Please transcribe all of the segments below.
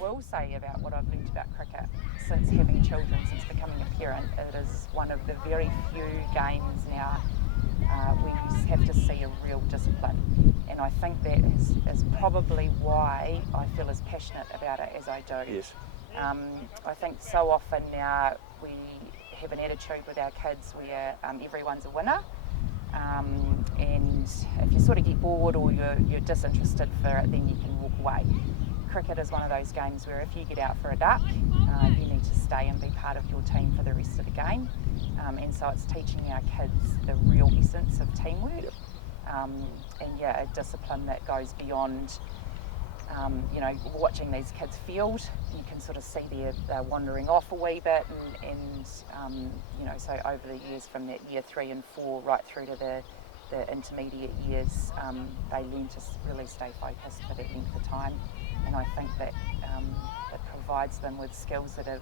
will say about what I've learned about cricket since having children, since becoming a parent, it is one of the very few games now we have to see a real discipline, and I think that is probably why I feel as passionate about it as I do. Yes. I think so often now we have an attitude with our kids where everyone's a winner, and if you sort of get bored or you're disinterested for it, then you can walk away. Cricket is one of those games where if you get out for a duck, you need to stay and be part of your team for the rest of the game, and so it's teaching our kids the real essence of teamwork, and a discipline that goes beyond watching these kids field. You can sort of see they're wandering off a wee bit, and so over the years from that year 3 and 4 right through to the intermediate years, they learn to really stay focused for that length of time, and I think that it provides them with skills that are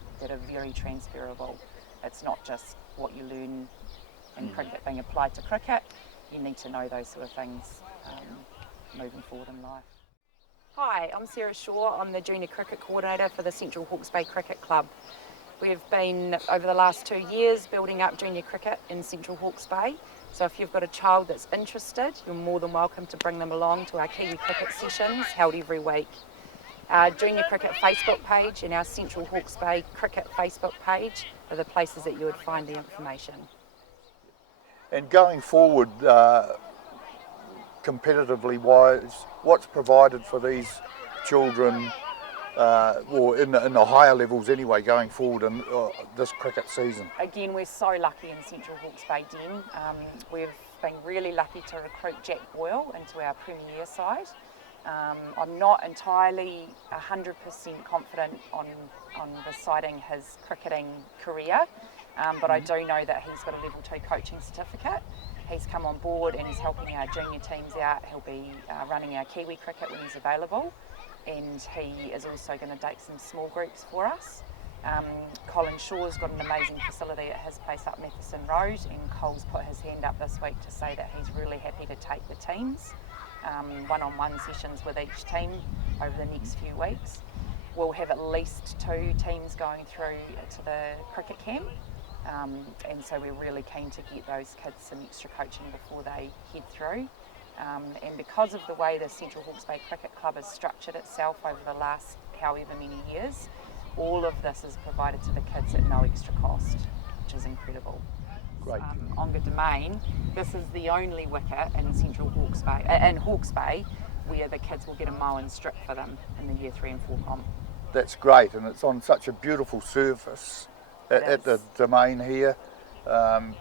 very transferable. It's not just what you learn in cricket being applied to cricket. You need to know those sort of things moving forward in life. Hi, I'm Sarah Shaw. I'm the Junior Cricket Coordinator for the Central Hawke's Bay Cricket Club. We've been, over the last 2 years, building up junior cricket in Central Hawke's Bay. So if you've got a child that's interested, you're more than welcome to bring them along to our Kiwi Cricket sessions held every week. Our Junior Cricket Facebook page and our Central Hawke's Bay Cricket Facebook page are the places that you would find the information. And going forward, competitively wise, what's provided for these children, in the higher levels anyway, going forward in this cricket season? Again, we're so lucky in Central Hawke's Bay Den. We've been really lucky to recruit Jack Boyle into our premier side. I'm not entirely 100% confident on deciding his cricketing career, but I do know that he's got a level 2 coaching certificate. He's come on board and he's helping our junior teams out. He'll be running our Kiwi cricket when he's available, and he is also going to take some small groups for us. Colin Shaw's got an amazing facility at his place up Matheson Road, and Cole's put his hand up this week to say that he's really happy to take the teams, one-on-one sessions with each team over the next few weeks. We'll have at least 2 teams going through to the cricket camp. And so we're really keen to get those kids some extra coaching before they head through. And because of the way the Central Hawke's Bay Cricket Club has structured itself over the last however many years, all of this is provided to the kids at no extra cost, which is incredible. Great. Onga Domain, this is the only wicket in Central Hawke's Bay, in Hawke's Bay, where the kids will get a mow and strip for them in the year 3 and 4 comp. That's great, and it's on such a beautiful surface at the domain here, and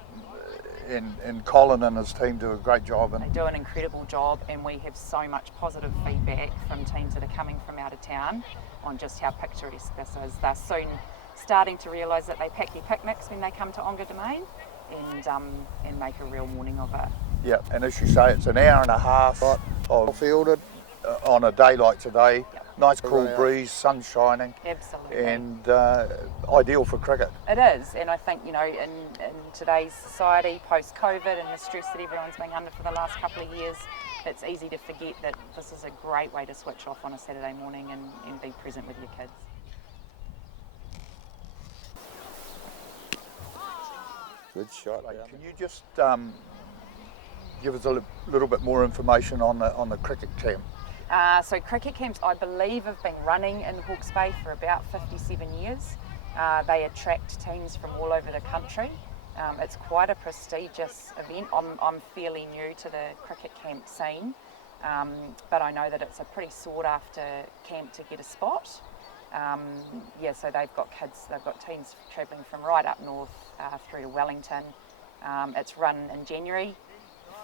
Colin and his team do a great job. They do an incredible job, and we have so much positive feedback from teams that are coming from out of town on just how picturesque this is. They're soon starting to realise that they pack their picnics when they come to Onga Domain and make a real morning of it. Yeah, and as you say, it's an hour and a half of fielded on a day like today. Yep. Nice cool breeze, sun shining. Absolutely. And ideal for cricket. It is, and I think, in today's society, post-COVID and the stress that everyone's been under for the last couple of years, it's easy to forget that this is a great way to switch off on a Saturday morning and be present with your kids. Good shot. Right, can you just give us a little bit more information on the cricket camp? So cricket camps, I believe, have been running in Hawke's Bay for about 57 years. They attract teams from all over the country. It's quite a prestigious event. I'm fairly new to the cricket camp scene, but I know that it's a pretty sought after camp to get a spot. So they've got teams travelling from right up north through to Wellington. It's run in January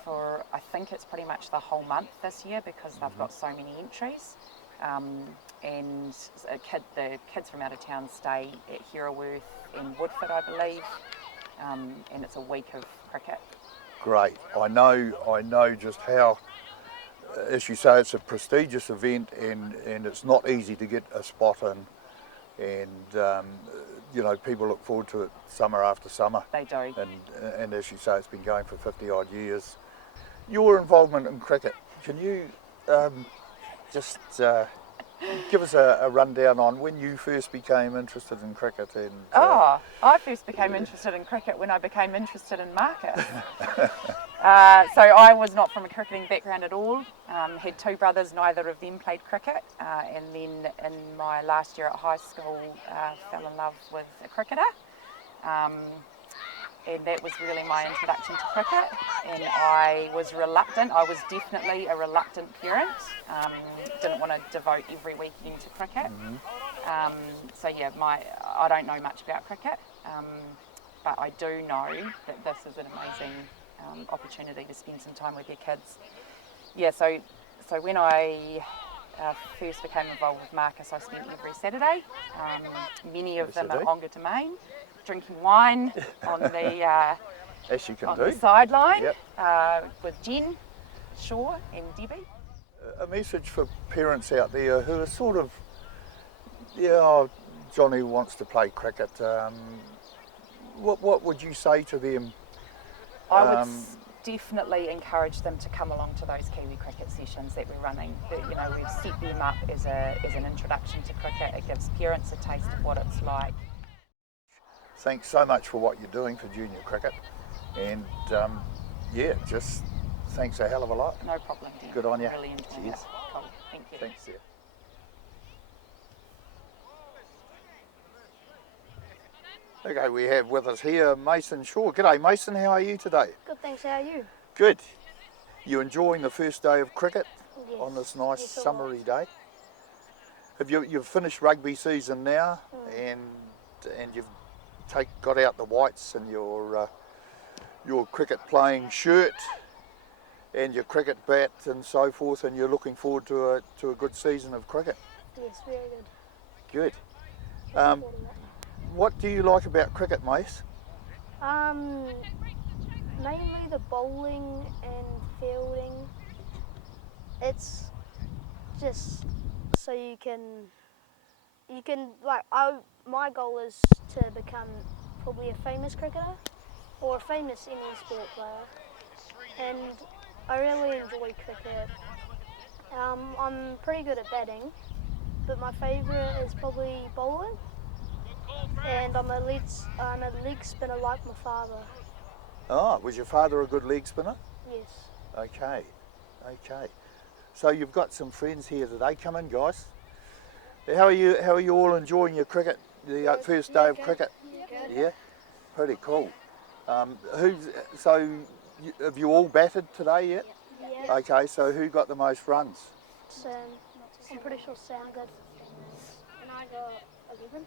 for, I think it's pretty much the whole month this year because they've got so many entries. And the kids from out of town stay at Heraworth and Woodford, I believe, and it's a week of cricket. Great. I know just how, as you say, it's a prestigious event and it's not easy to get a spot in, and people look forward to it summer after summer. They do. And as you say, it's been going for 50 odd years. Your involvement in cricket, can you just give us a rundown on when you first became interested in cricket. And I first became interested in cricket when I became interested in Marcus. So I was not from a cricketing background at all. Had two brothers, neither of them played cricket. And then in my last year at high school, fell in love with a cricketer. And that was really my introduction to cricket. And I was reluctant. I was definitely a reluctant parent. Didn't want to devote every weekend to cricket. So yeah, I don't know much about cricket, but I do know that this is an amazing opportunity to spend some time with your kids. Yeah, so when I first became involved with Marcus, I spent every Saturday. Many of them at Onga Domain, drinking wine on the as you can on do. the sideline Yep. with Jen, Shaw and Debbie. A message for parents out there who are sort of, yeah, Johnny wants to play cricket. What would you say to them? I would definitely encourage them to come along to those Kiwi cricket sessions that we're running. You know, we've set them up as an introduction to cricket. It gives parents a taste of what it's like. Thanks so much for what you're doing for junior cricket, and yeah, just thanks a hell of a lot. No problem, dear. Good on you. Really enjoying it. Cool. Thank you. Thanks, dear. Okay, we have with us here Mason Shaw. G'day Mason, how are you today? Good, thanks. How are you? Good. You enjoying the first day of cricket Yes. on this nice Yes, I summery was. day? Have you've finished rugby season now, and you've got out the whites and your cricket playing shirt and your cricket bat and so forth, and you're looking forward to a good season of cricket. Yes, very good. Good. Looking forward to that. What do you like about cricket, Mace? Mainly the bowling and fielding. It's just so you can like my goal is to become probably a famous cricketer or a famous any sport player, and I really enjoy cricket. I'm pretty good at batting, but my favourite is probably bowling. And I'm a leg spinner like my father. Oh, was your father a good leg spinner? Yes. Okay. So you've got some friends here today. Come in, guys. How are you all enjoying your cricket? The first day of cricket? Yeah. Pretty cool. Have you all batted today yet? Yeah. Okay. So who got the most runs? Sam. I'm pretty sure Sam did. And I got 11.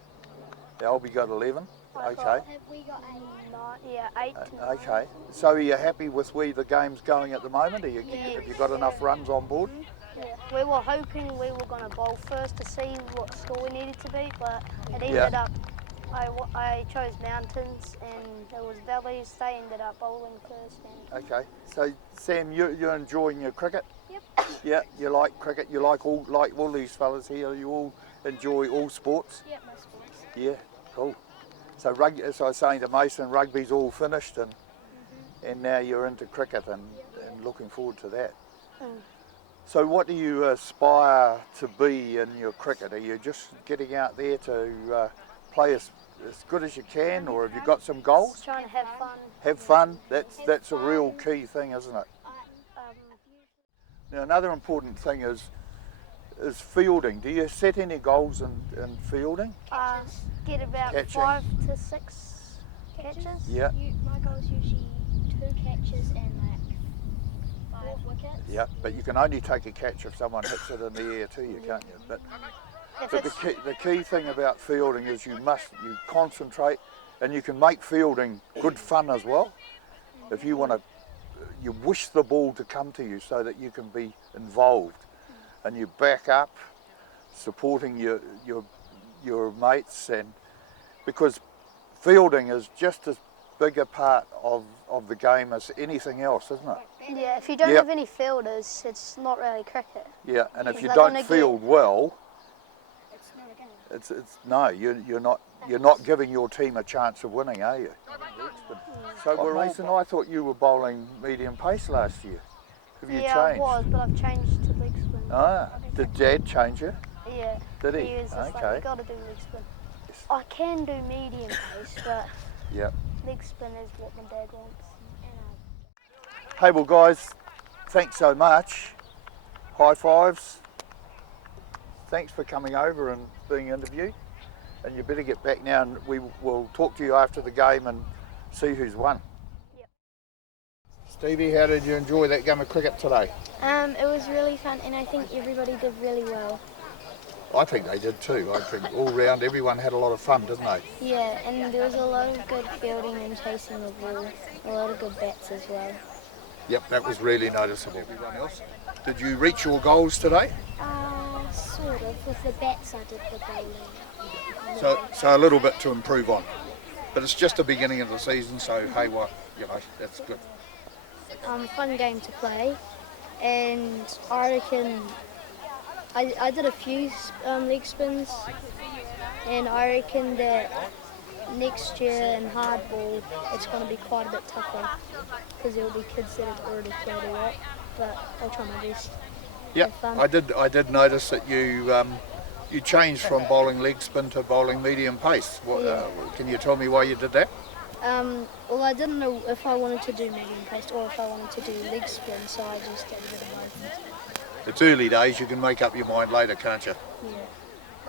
Albie got 11. Okay. Have we got 8? 9, yeah, 8 to 9. Okay. So are you happy with where the game's going at the moment? Have you got enough runs on board? Yeah. We were hoping we were going to bowl first to see what score we needed to beat, but it ended up, I chose mountains and it was valleys. They ended up bowling first. And Okay. So Sam, you're enjoying your cricket? Yep. Yeah. You like cricket? You like all these fellas here? You all enjoy all sports? yeah, most sports. Yeah. Cool. So rugby, as I was saying to Mason, rugby's all finished and now you're into cricket and looking forward to that. So what do you aspire to be in your cricket? Are you just getting out there to play as good as you can, or have you got some goals? Just trying to have fun. Have fun, that's a real key thing, isn't it? Now another important thing is fielding. Do you set any goals in fielding? Get about Catching. 5 to 6 catches. Yeah. My goal is usually 2 catches and like 5 wickets. Yeah, but you can only take a catch if someone hits it in the air too, you can't you? But the key thing about fielding is you concentrate, and you can make fielding good fun as well. If you want to, you wish the ball to come to you so that you can be involved, and you back up, supporting your mates, and because fielding is just as big a part of the game as anything else, isn't it? Yeah, if you don't have any fielders, it's not really cricket. Yeah, and if you They're don't gonna field well, It's not a game. you're not giving your team a chance of winning, are you? So Mason, I thought you were bowling medium pace last year. Have you Yeah, I changed? was, but I've changed to leg spin. Did Dad change you? Yeah. Did he? He was just like, Okay. you got to do leg spin. Yes. I can do medium pace, but Yep. leg spin is what my dad wants. Hey, well, guys, thanks so much. High fives. Thanks for coming over and being interviewed. And you better get back now, and we will talk to you after the game and see who's won. Yep. Stevie, how did you enjoy that game of cricket today? It was really fun, and I think everybody did really well. I think they did too. I think all round everyone had a lot of fun, didn't they? Yeah, and there was a lot of good fielding and chasing the ball, a lot of good bats as well. Yep, that was really noticeable. Everyone else? Did you reach your goals today? Sort of. With the bats, I did the bowling. So a little bit to improve on. But it's just the beginning of the season, so hey, what, that's good. Fun game to play, and I reckon I did a few leg spins, and I reckon that next year in hardball it's going to be quite a bit tougher because there will be kids that have already played a lot, but I'll try my best. Yeah, Fun. I did notice that you changed from bowling leg spin to bowling medium pace. Can you tell me why you did that? Well, I didn't know if I wanted to do medium pace or if I wanted to do leg spin, so I just did a bit of both. It's early days, you can make up your mind later, can't you? Yeah.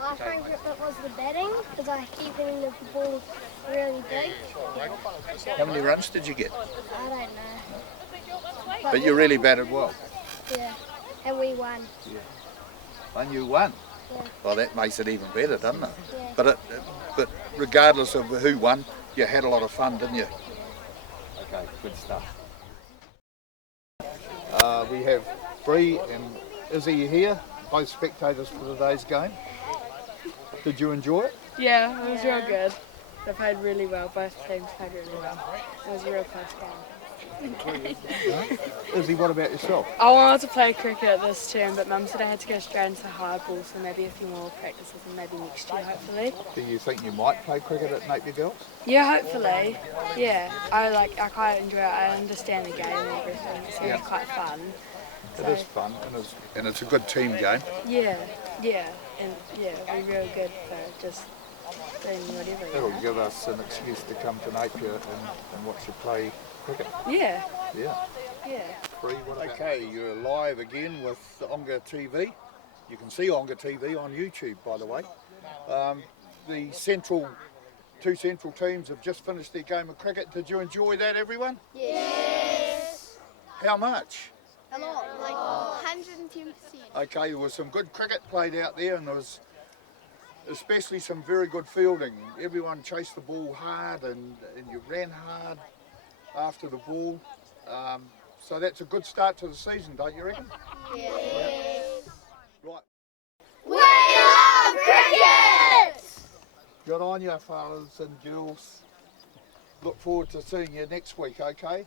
My favourite bit was the batting, because I keep hitting the ball really big. How many runs did you get? I don't know. But you really batted well. Yeah, and we won. And you won. Yeah. Well, that makes it even better, doesn't it? Yeah. But regardless of who won, you had a lot of fun, didn't you? Okay, good stuff. We have Bree and Izzy here, both spectators for today's game. Did you enjoy it? Yeah, it was real good. They played really well. Both teams played really well. It was a real close game. Izzy, what about yourself? I wanted to play cricket this term, but Mum said I had to go straight into hardball, so maybe a few more practices and maybe next year, hopefully. Do you think you might play cricket at Napier Girls? Yeah, hopefully. Yeah, I quite enjoy it. I understand the game and everything. It seems quite fun. It is fun, and it's a good team game. Yeah, and it'll be real good for just doing whatever. It'll give us an excuse to come to Napier and watch you play cricket. Yeah. Yeah. Yeah. Okay, you're live again with Onga TV. You can see Onga TV on YouTube, by the way. The two central teams have just finished their game of cricket. Did you enjoy that, everyone? Yes. How much? A lot, like 110%. Okay, there was some good cricket played out there, and there was especially some very good fielding. Everyone chased the ball hard, and you ran hard after the ball. So that's a good start to the season, don't you reckon? Yes. Right. We love cricket! Good on you, fellas and girls. Look forward to seeing you next week, okay?